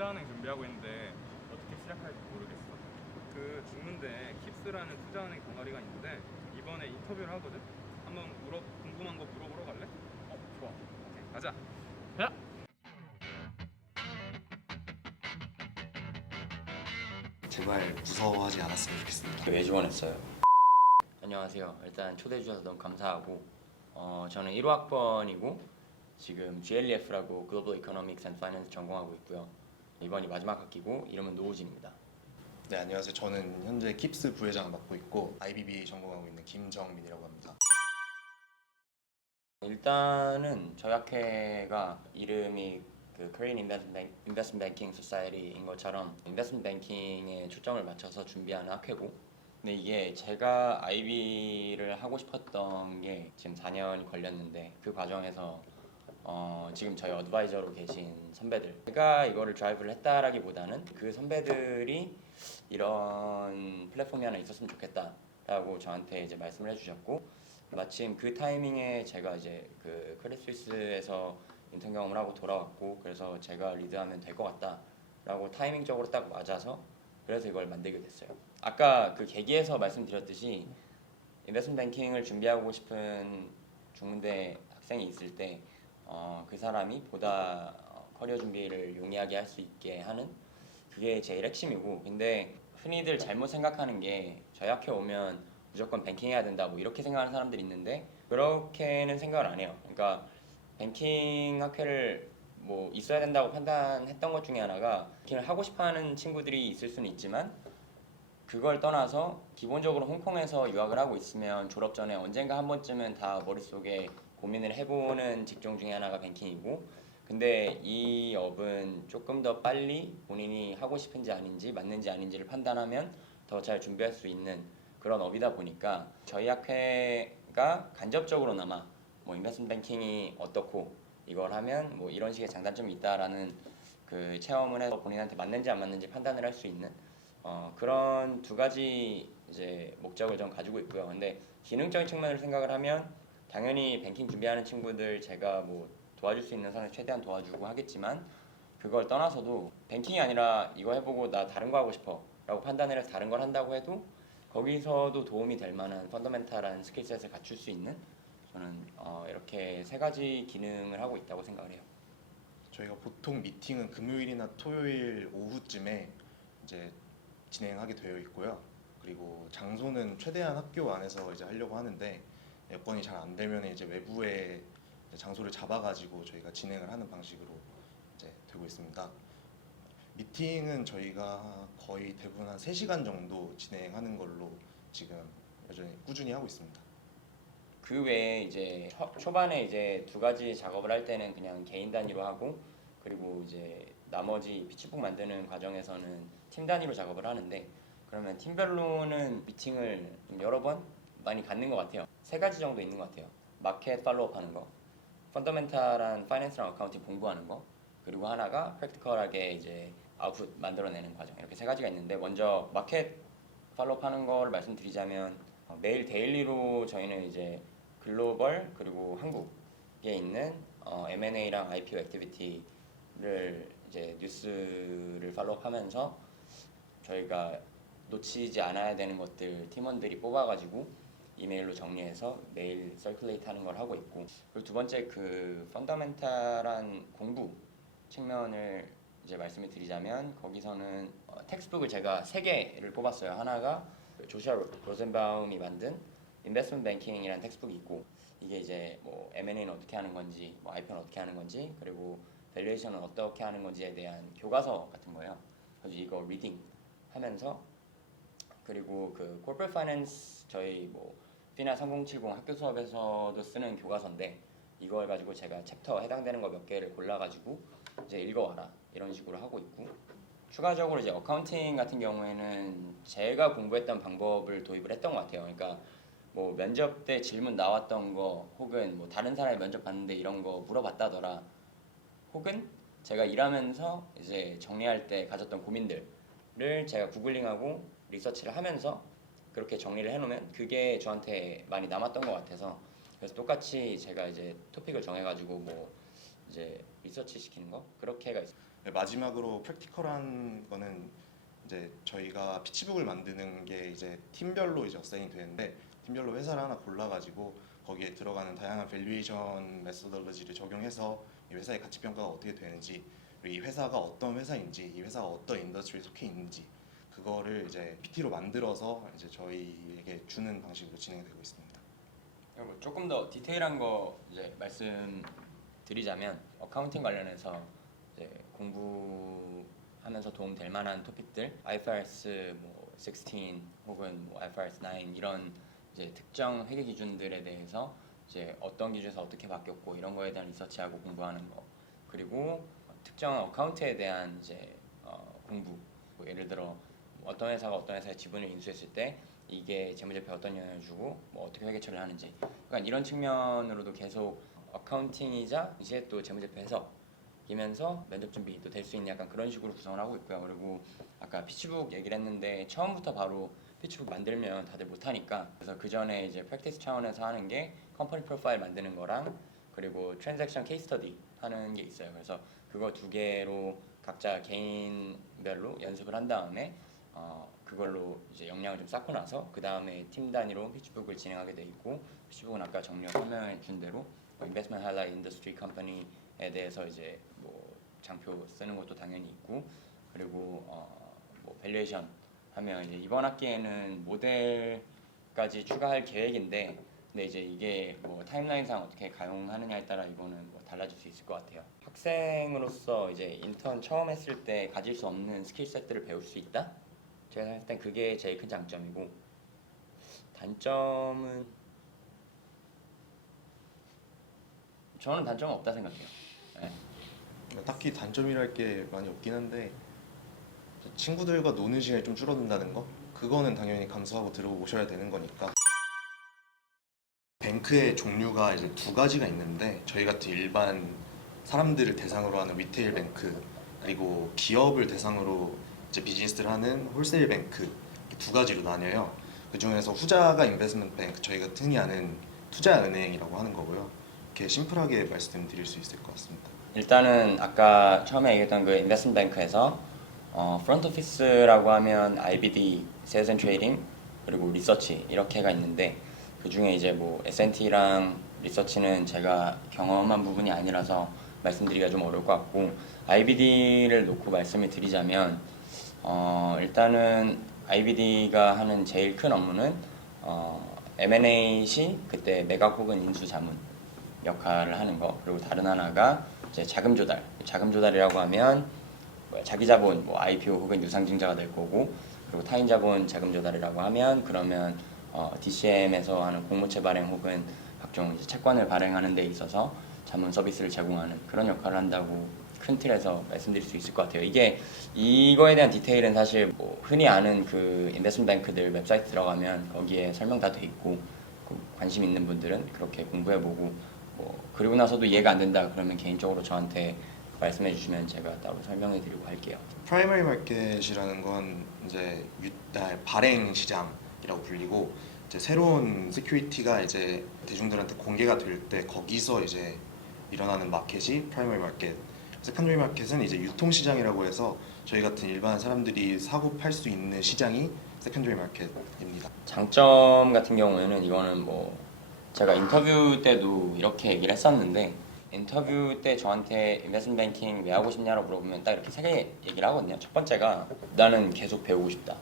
투자은행 준비하고 있는데 어떻게 시작할지 모르겠어. 그 중문대에 킵스라는 투자은행 동아리가 있는데 이번에 인터뷰를 하거든? 한번 궁금한 거 물어보러 갈래? 좋아. 오케이, 가자. 야! 제발 무서워하지 않았으면 좋겠습니다. 왜 지원했어요? 안녕하세요. 일단 초대해 주셔서 너무 감사하고 저는 1호학번이고 지금 GLEF라고 Global Economics and Finance 전공하고 있고요. 이번이 마지막 학기고 이름은 노우진입니다. 네, 안녕하세요. 저는 현재 킵스 부회장을 맡고 있고 IBBA 전공하고 있는 김정민이라고 합니다. 일단은 저희 학회가 이름이 그 Korean Investment Banking Society인 것처럼 인베스트먼트 뱅킹에 초점을 맞춰서 준비하는 학회고, 근데 이게 제가 IB를 하고 싶었던 게 지금 4년이 걸렸는데 그 과정에서 지금 저희 어드바이저로 계신 선배들, 제가 이거를 드라이브를 했다라기보다는 그 선배들이 이런 플랫폼이 하나 있었으면 좋겠다라고 저한테 이제 말씀을 해주셨고, 마침 그 타이밍에 제가 이제 그 크레딧 스위스에서 인턴 경험을 하고 돌아왔고, 그래서 제가 리드하면 될 것 같다라고 타이밍적으로 딱 맞아서 그래서 이걸 만들게 됐어요. 아까 그 계기에서 말씀드렸듯이 인베스트먼트 뱅킹을 준비하고 싶은 중문대 학생이 있을 때 그 사람이 보다 커리어 준비를 용이하게 할 수 있게 하는 그게 제일 핵심이고, 근데 흔히들 잘못 생각하는 게 저희 학교 오면 무조건 뱅킹 해야 된다 뭐 이렇게 생각하는 사람들이 있는데 그렇게는 생각을 안 해요. 그러니까 뱅킹 학회를 뭐 있어야 된다고 판단했던 것 중에 하나가 뱅킹을 하고 싶어하는 친구들이 있을 수는 있지만 그걸 떠나서 기본적으로 홍콩에서 유학을 하고 있으면 졸업 전에 언젠가 한 번쯤은 다 머릿속에 고민을 해보는 직종 중에 하나가 뱅킹이고, 근데 이 업은 조금 더 빨리 본인이 하고 싶은지 아닌지 맞는지 아닌지를 판단하면 더 잘 준비할 수 있는 그런 업이다 보니까 저희 학회가 간접적으로나마 뭐 인베스트먼트 뱅킹이 어떻고 이걸 하면 뭐 이런 식의 장단점이 있다라는 그 체험을 해서 본인한테 맞는지 안 맞는지 판단을 할 수 있는 그런 두 가지 이제 목적을 좀 가지고 있고요. 근데 기능적인 측면을 생각을 하면 당연히 뱅킹 준비하는 친구들 제가 뭐 도와줄 수 있는 선에서 최대한 도와주고 하겠지만, 그걸 떠나서도 뱅킹이 아니라 이거 해보고 나 다른 거 하고 싶어 라고 판단을 해서 다른 걸 한다고 해도 거기서도 도움이 될 만한 펀더멘탈한 스킬셋을 갖출 수 있는, 저는 이렇게 세 가지 기능을 하고 있다고 생각을 해요. 저희가 보통 미팅은 금요일이나 토요일 오후쯤에 이제 진행하게 되어 있고요. 그리고 장소는 최대한 학교 안에서 이제 하려고 하는데 여건이 잘 안 되면 이제 외부에 장소를 잡아가지고 저희가 진행을 하는 방식으로 이제 되고 있습니다. 미팅은 저희가 거의 대부분 한 3시간 정도 진행하는 걸로 지금 여전히 꾸준히 하고 있습니다. 그 외에 이제 초반에 이제 두 가지 작업을 할 때는 그냥 개인 단위로 하고, 그리고 이제 나머지 피치북 만드는 과정에서는 팀 단위로 작업을 하는데, 그러면 팀별로는 미팅을 좀 여러 번 많이 갖는 것 같아요. 세 가지 정도 있는 것 같아요. 마켓 팔로우업 하는 거, 펀더멘탈한 파이낸스랑 어카운팅 공부하는 거, 그리고 하나가 프랙티컬하게 이제 아웃풋 만들어내는 과정, 이렇게 세 가지가 있는데, 먼저 마켓 팔로우업 하는 거를 말씀드리자면 매일 데일리로 저희는 이제 글로벌 그리고 한국에 있는 M&A랑 IPO 액티비티를 이제 뉴스를 팔로우하면서 저희가 놓치지 않아야 되는 것들 팀원들이 뽑아가지고 이메일로 정리해서 매일 서큘레이트 하는 걸 하고 있고, 그리고 두 번째 그 펀더멘탈한 공부 측면을 이제 말씀을 드리자면 거기서는 텍스트북을 제가 3개를 뽑았어요. 하나가 조시아 로젠바움이 만든 인베스트먼트 뱅킹이라는 텍스트북이 있고, 이게 이제 뭐 M&A는 어떻게 하는 건지, 뭐 IPO는 어떻게 하는 건지, 그리고 밸류에이션은 어떻게 하는 건지에 대한 교과서 같은 거예요. 그래서 이거 리딩 하면서, 그리고 그 코퍼레이트 파이낸스 저희 뭐 피나 3070 학교 수업에서도 쓰는 교과서인데 이걸 가지고 제가 챕터 해당되는 거 몇 개를 골라가지고 이제 읽어와라 이런 식으로 하고 있고, 추가적으로 이제 어카운팅 같은 경우에는 제가 공부했던 방법을 도입을 했던 것 같아요. 그러니까 뭐 면접 때 질문 나왔던 거, 혹은 뭐 다른 사람이 면접 봤는데 이런 거 물어봤다더라, 혹은 제가 일하면서 이제 정리할 때 가졌던 고민들을 제가 구글링하고 리서치를 하면서 그렇게 정리를 해놓으면 그게 저한테 많이 남았던 것 같아서, 그래서 똑같이 제가 이제 토픽을 정해가지고 뭐 이제 리서치 시키는 거 그렇게가 있어요. 네, 마지막으로 프랙티컬한 거는 이제 저희가 피치북을 만드는 게 이제 팀별로 이제 어사인이 되는데 팀별로 회사를 하나 골라가지고 거기에 들어가는 다양한 밸류에이션 메소돌로지를 적용해서 이 회사의 가치 평가가 어떻게 되는지, 그리고 이 회사가 어떤 회사인지, 이 회사가 어떤 인더스트리에 속해 있는지 그거를 이제 PT로 만들어서 이제 저희에게 주는 방식으로 진행되고 있습니다. 그리고 조금 더 디테일한 거 이제 말씀드리자면 어카운팅 관련해서 이제 공부하면서 도움 될 만한 토픽들, IFRS 뭐 16 혹은 뭐 IFRS 9 이런 이제 특정 회계 기준들에 대해서 이제 어떤 기준에서 어떻게 바뀌었고 이런 거에 대한 리서치하고 공부하는 거, 그리고 특정 어카운트에 대한 이제 공부, 뭐 예를 들어 어떤 회사가 어떤 회사의 지분을 인수했을 때 이게 재무제표에 어떤 영향을 주고 뭐 어떻게 회계 처리를 하는지, 그러니까 이런 측면으로도 계속 어카운팅이자 이제 또 재무제표 해석이면서 면접 준비도 될 수 있는 약간 그런 식으로 구성을 하고 있고요. 그리고 아까 피치북 얘기를 했는데 처음부터 바로 피치북 만들면 다들 못하니까, 그래서 그 전에 이제 프랙티스 차원에서 하는 게 컴퍼니 프로파일 만드는 거랑 그리고 트랜잭션 케이스 스터디 하는 게 있어요. 그래서 그거 두 개로 각자 개인별로 연습을 한 다음에 그걸로 이제 역량을 좀 쌓고 나서 그 다음에 팀 단위로 피치북을 진행하게 돼 있고, 피치북은 아까 정리가 설명해 준 대로 인베스트먼트 하이라이트 인더스트리 컴퍼니에 대해서 이제 뭐 장표 쓰는 것도 당연히 있고, 그리고 뭐 밸류에이션 하면 이제 이번 학기에는 모델까지 추가할 계획인데, 근데 이제 이게 뭐 타임라인상 어떻게 가용하느냐에 따라 이거는 뭐 달라질 수 있을 것 같아요. 학생으로서 이제 인턴 처음 했을 때 가질 수 없는 스킬셋들을 배울 수 있다? 제가 생각할 땐 그게 제일 큰 장점이고, 단점은 저는 단점은 없다 생각해요. 네. 딱히 단점이랄 게 많이 없긴 한데 친구들과 노는 시간이 좀 줄어든다는 거? 그거는 당연히 감수하고 들어오셔야 되는 거니까. 뱅크의 종류가 이제 두 가지가 있는데 저희 같은 일반 사람들을 대상으로 하는 리테일 뱅크, 그리고 기업을 대상으로 이제 비즈니스를 하는 홀세일 뱅크, 이렇게 두 가지로 나뉘어요. 그 중에서 후자가 인베스트먼트 뱅크, 저희가 흔히 아는 투자은행이라고 하는 거고요. 이렇게 심플하게 말씀드릴 수 있을 것 같습니다. 일단은 아까 처음에 얘기했던 그 인베스트먼트 뱅크에서 프론트 오피스라고 하면 IBD, 세일즈 앤 트레이딩, 그리고 리서치 이렇게가 있는데, 그 중에 이제 뭐 S&T랑 리서치는 제가 경험한 부분이 아니라서 말씀드리기가 좀 어려울 것 같고, IBD를 놓고 말씀을 드리자면 일단은 IBD가 하는 제일 큰 업무는 M&A 시 그때 매각 혹은 인수 자문 역할을 하는 거, 그리고 다른 하나가 이제 자금 조달. 자금 조달이라고 하면 자기 자본, 뭐 IPO 혹은 유상증자가 될 거고, 그리고 타인 자본 자금 조달이라고 하면 그러면 DCM에서 하는 공모채 발행 혹은 각종 이제 채권을 발행하는 데 있어서 자문 서비스를 제공하는 그런 역할을 한다고 큰 틀에서 말씀드릴 수 있을 것 같아요. 이거에 대한 디테일은 사실 뭐 흔히 아는 그 인베스트먼트 뱅크들 웹사이트 들어가면 거기에 설명 다 돼 있고, 관심 있는 분들은 그렇게 공부해보고, 뭐 그리고 나서도 이해가 안 된다 그러면 개인적으로 저한테 말씀해 주시면 제가 따로 설명해 드리고 할게요. 프라이머리 마켓이라는 건 이제 발행 시장이라고 불리고, 이제 새로운 시큐리티가 이제 대중들한테 공개가 될 때 거기서 이제 일어나는 마켓이 프라이머리 마켓. 세컨더리 마켓은 이제 유통 시장이라고 해서 저희 같은 일반 사람들이 사고 팔 수 있는 시장이 세컨더리 마켓입니다. 장점 같은 경우에는 이거는 뭐 제가 인터뷰 때도 이렇게 얘기를 했었는데, 인터뷰 때 저한테 인베스트먼트 뱅킹 왜 하고 싶냐고 물어보면 딱 이렇게 세 개 얘기를 하거든요. 첫 번째가 나는 계속 배우고 싶다.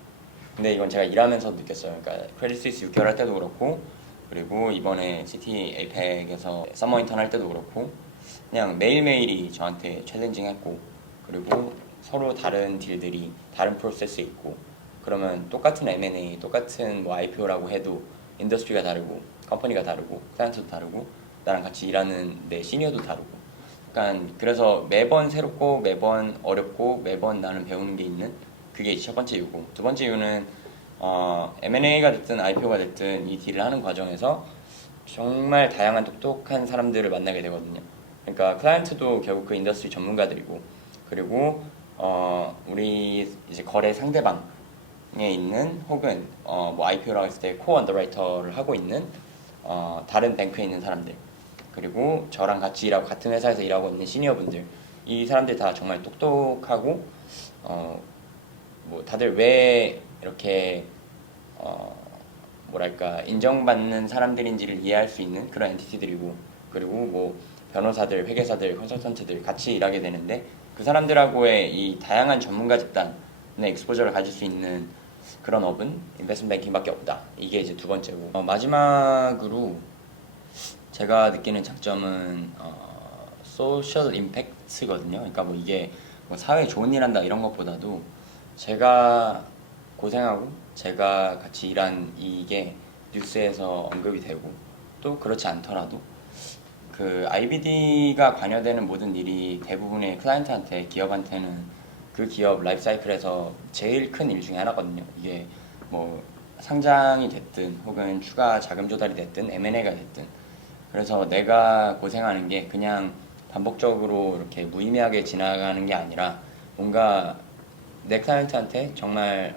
근데 이건 제가 일하면서 느꼈어요. 그러니까 크레딧 스위스 6개월 할 때도 그렇고, 그리고 이번에 CT APEC에서 서머 인턴 할 때도 그렇고, 그냥 매일매일이 저한테 챌린징했고, 그리고 서로 다른 딜들이 다른 프로세스 있고, 그러면 똑같은 M&A, 똑같은 뭐 IPO라고 해도 인더스트리가 다르고 컴퍼니가 다르고 클라이언트도 다르고 나랑 같이 일하는 내 시니어도 다르고, 그러니까 그래서 매번 새롭고 매번 어렵고 매번 나는 배우는 게 있는, 그게 첫 번째 이유고, 두 번째 이유는 M&A가 됐든 IPO가 됐든 이 딜을 하는 과정에서 정말 다양한 똑똑한 사람들을 만나게 되거든요. 그러니까 클라이언트도 결국 그 인더스트리 전문가들이고, 그리고 우리 이제 거래 상대방에 있는 혹은 뭐 IPO라고 했을 때 코어 언더라이터를 하고 있는 다른 뱅크에 있는 사람들, 그리고 저랑 같이 일하고 같은 회사에서 일하고 있는 시니어분들, 이 사람들 다 정말 똑똑하고 뭐 다들 왜 이렇게 뭐랄까 인정받는 사람들인지를 이해할 수 있는 그런 엔티티들이고, 그리고 뭐 변호사들, 회계사들, 컨설턴트들 같이 일하게 되는데, 그 사람들하고의 이 다양한 전문가 집단의 엑스포저를 가질 수 있는 그런 업은 인베스트먼트 뱅킹밖에 없다. 이게 이제 두 번째고, 마지막으로 제가 느끼는 장점은 소셜 임팩트거든요. 그러니까 뭐 이게 뭐 사회에 좋은 일 한다 이런 것보다도 제가 고생하고 제가 같이 일한 이게 뉴스에서 언급이 되고, 또 그렇지 않더라도 그 IBD가 관여되는 모든 일이 대부분의 클라이언트한테, 기업한테는 그 기업 라이프 사이클에서 제일 큰 일 중에 하나거든요. 이게 뭐 상장이 됐든 혹은 추가 자금 조달이 됐든 M&A가 됐든, 그래서 내가 고생하는 게 그냥 반복적으로 이렇게 무의미하게 지나가는 게 아니라 뭔가 내 클라이언트한테 정말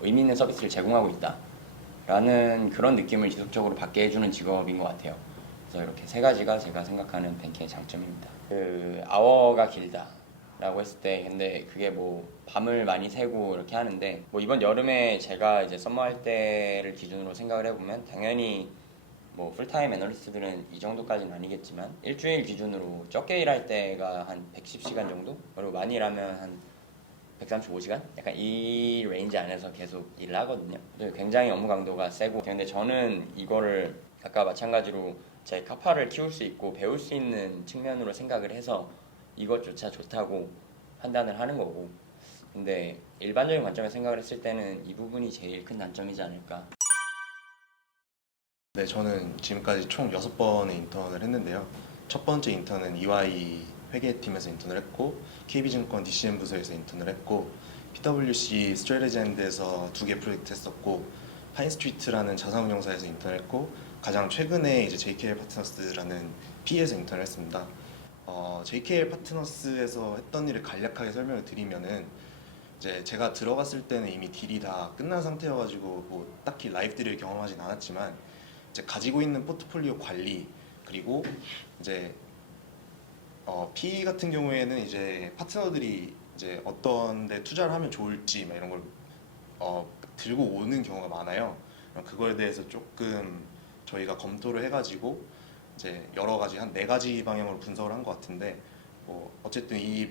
의미 있는 서비스를 제공하고 있다 라는 그런 느낌을 지속적으로 받게 해주는 직업인 것 같아요. 그래서 이렇게 세 가지가 제가 생각하는 뱅킹의 장점입니다. 그 아워가 길다 라고 했을 때, 근데 그게 뭐 밤을 많이 새고 이렇게 하는데, 뭐 이번 여름에 제가 이제 썸머 할 때를 기준으로 생각을 해보면 당연히 뭐 풀타임 애널리스트들은 이 정도까지는 아니겠지만 일주일 기준으로 적게 일할 때가 한 110시간 정도, 그리고 많이 일하면 한 135시간? 약간 이 레인지 안에서 계속 일을 하거든요. 굉장히 업무 강도가 세고, 근데 저는 이거를 아까 마찬가지로 제 카파를 키울 수 있고 배울 수 있는 측면으로 생각을 해서 이것조차 좋다고 판단을 하는 거고, 근데 일반적인 관점에서 생각을 했을 때는 이 부분이 제일 큰 단점이지 않을까. 네, 저는 지금까지 총 6번의 인턴을 했는데요. 첫 번째 인턴은 EY 회계팀에서 인턴을 했고, KB증권 DCM 부서에서 인턴을 했고, PwC 스트래티지앤드에서 2개 프로젝트 했었고, 파인스트리트라는 자산운용사에서 인턴을 했고, 가장 최근에 이제 JKL 파트너스라는 PE에서 인턴을 했습니다. JKL 파트너스에서 했던 일을 간략하게 설명을 드리면은, 이제 제가 들어갔을 때는 이미 딜이 다 끝난 상태여가지고 뭐 딱히 라이브 딜을 경험하진 않았지만, 이제 가지고 있는 포트폴리오 관리, 그리고 이제 PE 같은 경우에는 이제 파트너들이 이제 어떤 데 투자를 하면 좋을지 막 이런 걸 들고 오는 경우가 많아요. 그거에 대해서 조금 저희가 검토를 해가지고 이제 여러 가지 한 4가지 방향으로 분석을 한 것 같은데, 뭐 어쨌든 이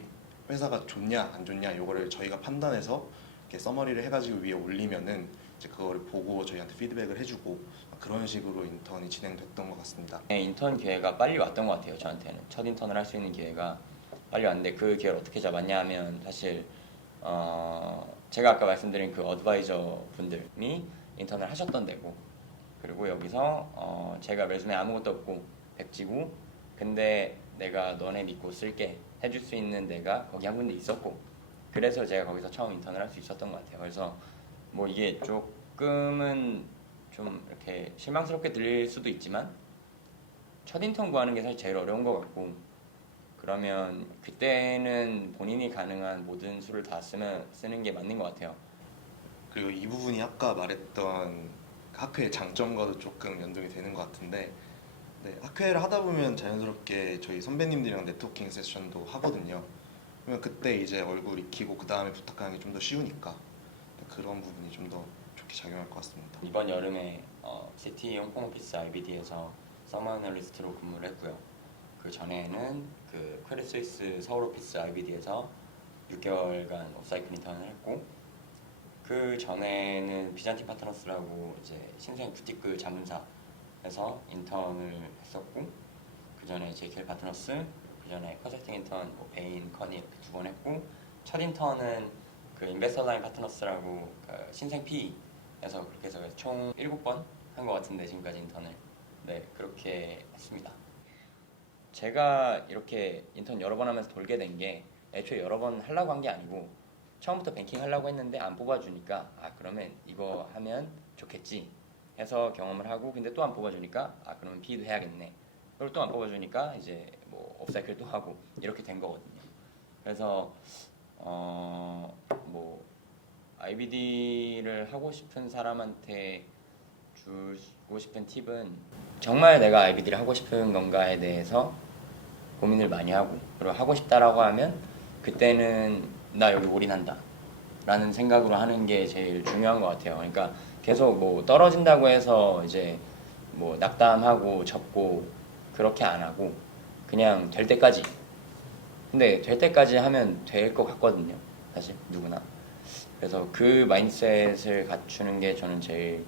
회사가 좋냐 안 좋냐 이거를 저희가 판단해서 이렇게 서머리를 해가지고 위에 올리면은 이제 그거를 보고 저희한테 피드백을 해주고, 그런 식으로 인턴이 진행됐던 것 같습니다. 네, 인턴 기회가 빨리 왔던 것 같아요. 저한테는 첫 인턴을 할 수 있는 기회가 빨리 왔는데, 그 기회를 어떻게 잡았냐 하면 사실 제가 아까 말씀드린 그 어드바이저 분들이 인턴을 하셨던 데고, 그리고 여기서 제가 레주메 아무것도 없고 백지고, 근데 내가 너네 믿고 쓸게 해줄 수 있는 데가 거기 한 군데 있었고, 그래서 제가 거기서 처음 인턴을 할 수 있었던 것 같아요. 그래서 뭐 이게 조금은 좀 이렇게 실망스럽게 들릴 수도 있지만 첫 인턴 구하는 게 사실 제일 어려운 것 같고, 그러면 그때는 본인이 가능한 모든 수를 다 쓰는 게 맞는 것 같아요. 그리고 이 부분이 아까 말했던 학회의 장점과도 조금 연동이 되는 것 같은데, 네, 학회를 하다 보면 자연스럽게 저희 선배님들이랑 네트워킹 세션도 하거든요. 그러면 그때 이제 얼굴 익히고 그 다음에 부탁하는 게 좀 더 쉬우니까 그런 부분이 좀 더 좋게 작용할 것 같습니다. 이번 여름에 시티 홍콩 오피스 IBD에서 서머 애널리스트로 근무를 했고요. 그 전에는 그 크레딧 스위스 서울 오피스 IBD에서 6개월간 오프사이클 인턴을 했고, 그 전에는 비잔틴 파트너스라고 이제 신생 부티크 자문사에서 인턴을 했었고, 그 전에 JKL 파트너스, 그 전에 컨설팅 인턴 뭐 베인, 커니 이렇게 2번 했고, 첫 인턴은 그 인베스터 라인 파트너스라고 그 신생 PE에서 그렇게 해서 총 7번 한 것 같은데 지금까지 인턴을. 네, 그렇게 했습니다. 제가 이렇게 인턴 여러 번 하면서 돌게 된 게 애초에 여러 번 하려고 한 게 아니고, 처음부터 뱅킹 하려고 했는데 안 뽑아주니까 그러면 이거 하면 좋겠지 해서 경험을 하고, 근데 또 안 뽑아주니까 그러면 PE도 해야겠네, 그리고 또 안 뽑아주니까 이제 뭐 업사이클도 하고 이렇게 된 거거든요. 그래서 뭐 IBD를 하고 싶은 사람한테 주고 싶은 팁은 정말 내가 IBD를 하고 싶은 건가에 대해서 고민을 많이 하고, 그리고 하고 싶다라고 하면 그때는 나 여기 올인한다 라는 생각으로 하는 게 제일 중요한 것 같아요. 그러니까 계속 뭐 떨어진다고 해서 이제 뭐 낙담하고 접고 그렇게 안 하고 그냥 될 때까지. 근데 될 때까지 하면 될 것 같거든요, 사실 누구나. 그래서 그 마인드셋을 갖추는 게 저는 제일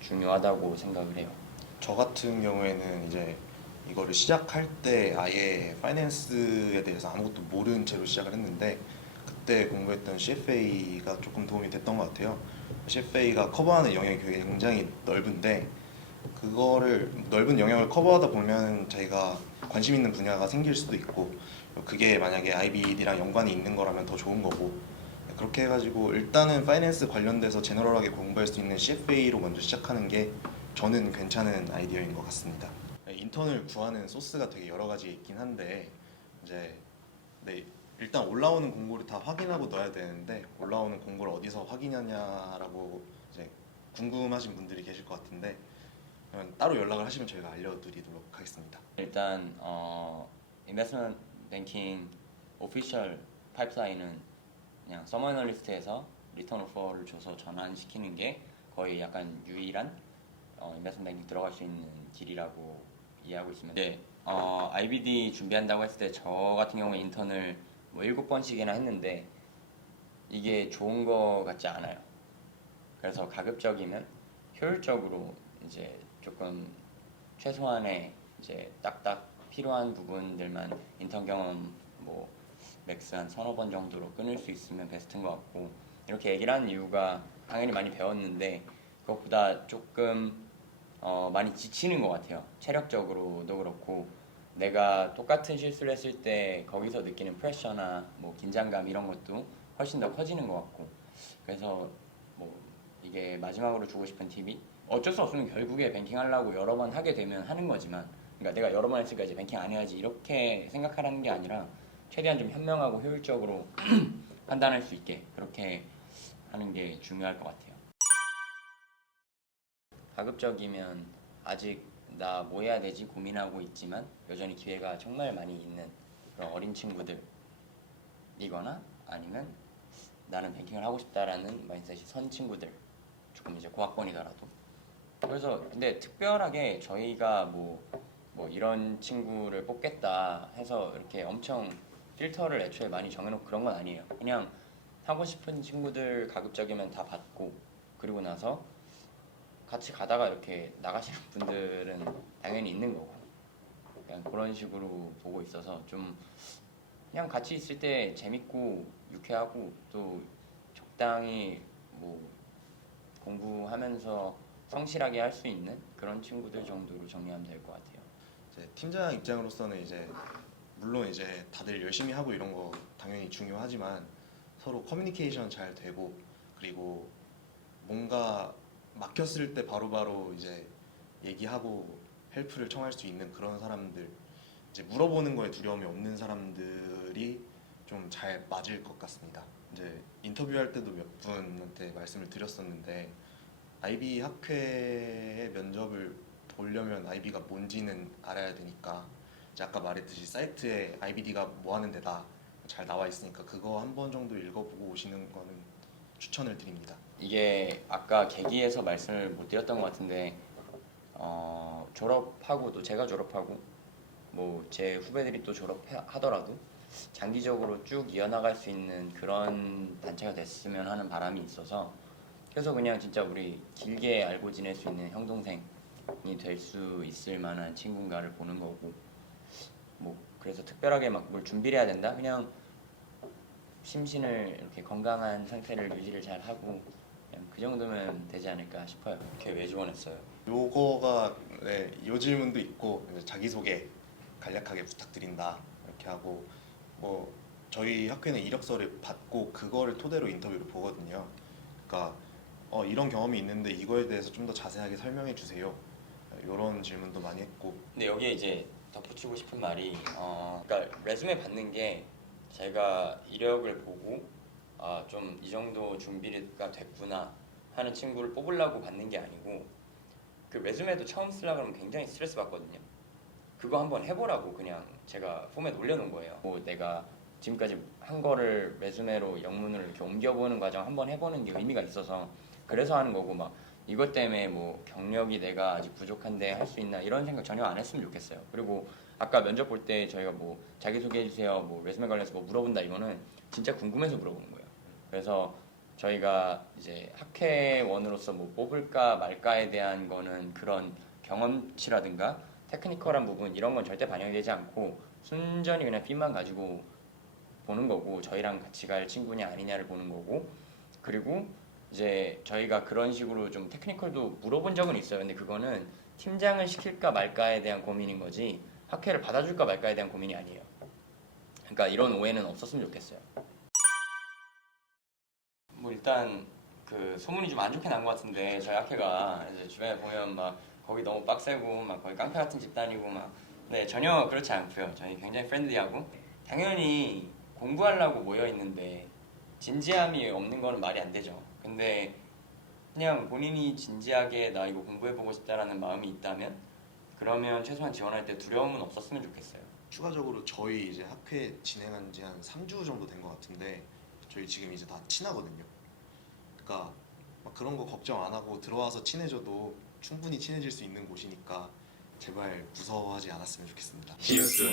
중요하다고 생각을 해요. 저 같은 경우에는 이제 이거를 시작할 때 아예 파이낸스에 대해서 아무것도 모르는 채로 시작을 했는데, 그때 공부했던 CFA가 조금 도움이 됐던 것 같아요. CFA가 커버하는 영역이 굉장히 넓은데, 그거를 넓은 영역을 커버하다 보면 자기가 관심 있는 분야가 생길 수도 있고, 그게 만약에 IBD랑 연관이 있는 거라면 더 좋은 거고, 그렇게 해가지고 일단은 파이낸스 관련돼서 제너럴하게 공부할 수 있는 CFA로 먼저 시작하는 게 저는 괜찮은 아이디어인 것 같습니다. 인턴을 구하는 소스가 되게 여러 가지 있긴 한데, 이제 네, 일단 올라오는 공고를 다 확인하고 넣어야 되는데, 올라오는 공고를 어디서 확인하냐라고 이제 궁금하신 분들이 계실 것 같은데, 그러면 따로 연락을 하시면 저희가 알려드리도록 하겠습니다. 일단 인베스트먼트 뱅킹 오피셜 파이프라인은 그냥 서머 애널리스트에서 리턴 오퍼를 줘서 전환시키는 게 거의 약간 유일한 인베스트먼트 뱅킹 들어갈 수 있는 길이라고 이해하고 있으면 돼. IBD 준비한다고 했을 때 저 같은 경우에 인턴을 뭐 7번씩이나 했는데 이게 좋은 거 같지 않아요. 그래서 가급적이면 효율적으로 이제 조금 최소한의 이제 딱딱 필요한 부분들만 인턴 경험 뭐 맥스 한 서너 번 정도로 끊을 수 있으면 베스트인 것 같고, 이렇게 얘기를 하는 이유가 당연히 많이 배웠는데 그것보다 조금 많이 지치는 것 같아요. 체력적으로도 그렇고, 내가 똑같은 실수를 했을 때 거기서 느끼는 프레셔나 뭐 긴장감 이런 것도 훨씬 더 커지는 것 같고, 그래서 뭐 이게 마지막으로 주고 싶은 팁이 어쩔 수 없으면 결국에 뱅킹 하려고 여러 번 하게 되면 하는 거지만, 그러니까 내가 여러 번 했으니까 이제 뱅킹 안 해야지 이렇게 생각하라는 게 아니라 최대한 좀 현명하고 효율적으로 판단할 수 있게 그렇게 하는 게 중요할 것 같아요. 가급적이면 아직 나 뭐 해야 되지 고민하고 있지만 여전히 기회가 정말 많이 있는 그런 어린 친구들이거나, 아니면 나는 뱅킹을 하고 싶다라는 마인드셋이 선 친구들, 조금 이제 고학번이더라도. 그래서 근데 특별하게 저희가 뭐 이런 친구를 뽑겠다 해서 이렇게 엄청 필터를 애초에 많이 정해놓고 그런 건 아니에요. 그냥 하고 싶은 친구들 가급적이면 다 받고, 그리고 나서 같이 가다가 이렇게 나가시는 분들은 당연히 있는 거고, 그냥 그런 식으로 보고 있어서 좀 그냥 같이 있을 때 재밌고 유쾌하고 또 적당히 뭐 공부하면서 성실하게 할 수 있는 그런 친구들 정도로 정리하면 될 것 같아요. 이제 팀장 입장으로서는 이제 물론 이제 다들 열심히 하고 이런 거 당연히 중요하지만, 서로 커뮤니케이션 잘 되고, 그리고 뭔가 막혔을 때 바로바로 이제 얘기하고 헬프를 청할 수 있는 그런 사람들, 이제 물어보는 거에 두려움이 없는 사람들이 좀 잘 맞을 것 같습니다. 이제 인터뷰할 때도 몇 분한테 말씀을 드렸었는데, IB 학회의 면접을 보려면 IB가 뭔지는 알아야 되니까, 이제 아까 말했듯이 사이트에 IBD가 뭐 하는 데다 잘 나와 있으니까 그거 한 번 정도 읽어보고 오시는 거는 추천을 드립니다. 이게 아까 계기에서 말씀을 못 드렸던 것 같은데 졸업하고도, 제가 졸업하고 뭐 제 후배들이 또 졸업하더라도 장기적으로 쭉 이어나갈 수 있는 그런 단체가 됐으면 하는 바람이 있어서, 그래서 그냥 진짜 우리 길게 알고 지낼 수 있는 형 동생이 될 수 있을 만한 친구인가를 보는 거고, 뭐 그래서 특별하게 막 뭘 준비를 해야 된다, 그냥 심신을 이렇게 건강한 상태를 유지를 잘 하고 그냥 그 정도면 되지 않을까 싶어요. 이렇게 왜 지원했어요? 요거가 네, 요 질문도 있고, 이제 자기소개 간략하게 부탁드린다 이렇게 하고, 뭐 저희 학회는 이력서를 받고 그거를 토대로 인터뷰를 보거든요. 그러니까 이런 경험이 있는데 이거에 대해서 좀 더 자세하게 설명해 주세요, 이런 질문도 많이 했고. 근데 여기에 이제 덧붙이고 싶은 말이 그러니까 레주메 받는 게 제가 이력을 보고 좀 이 정도 준비가 됐구나 하는 친구를 뽑으려고 받는 게 아니고, 그 레주메도 처음 쓰려고 하면 굉장히 스트레스 받거든요. 그거 한번 해보라고 그냥 제가 포맷 올려놓은 거예요. 뭐 내가 지금까지 한 거를 레주메로 영문으로 이렇게 옮겨보는 과정 한번 해보는 게 의미가 있어서 그래서 하는 거고 막 이것 때문에 뭐 경력이 내가 아직 부족한데 할 수 있나 이런 생각 전혀 안 했으면 좋겠어요. 그리고 아까 면접 볼 때 저희가 뭐 자기소개해주세요 뭐 레주메 관련해서 뭐 물어본다 이거는 진짜 궁금해서 물어보는 거예요. 그래서 저희가 이제 학회원으로서 뭐 뽑을까 말까에 대한 거는 그런 경험치라든가 테크니컬한 부분 이런 건 절대 반영이 되지 않고 순전히 그냥 핀만 가지고 보는 거고 저희랑 같이 갈 친구냐 아니냐를 보는 거고 그리고 이제 저희가 그런 식으로 좀 테크니컬도 물어본 적은 있어요. 근데 그거는 팀장을 시킬까 말까에 대한 고민인 거지 학회를 받아줄까 말까에 대한 고민이 아니에요. 그러니까 이런 오해는 없었으면 좋겠어요. 뭐 일단 그 소문이 좀 안 좋게 난 것 같은데 저희 학회가 이제 주변에 보면 막 거기 너무 빡세고 막 거기 깡패 같은 집단이고 막 네 전혀 그렇지 않고요. 저희 굉장히 프렌들리하고 당연히 공부하려고 모여 있는데 진지함이 없는 거는 말이 안 되죠. 근데 그냥 본인이 진지하게 나 이거 공부해보고 싶다라는 마음이 있다면 그러면 최소한 지원할 때 두려움은 없었으면 좋겠어요. 추가적으로 저희 이제 학회 진행한 지 한 3주 정도 된 것 같은데 저희 지금 이제 다 친하거든요. 그러니까 막 그런 거 걱정 안 하고 들어와서 친해져도 충분히 친해질 수 있는 곳이니까 제발 무서워하지 않았으면 좋겠습니다. See you soon.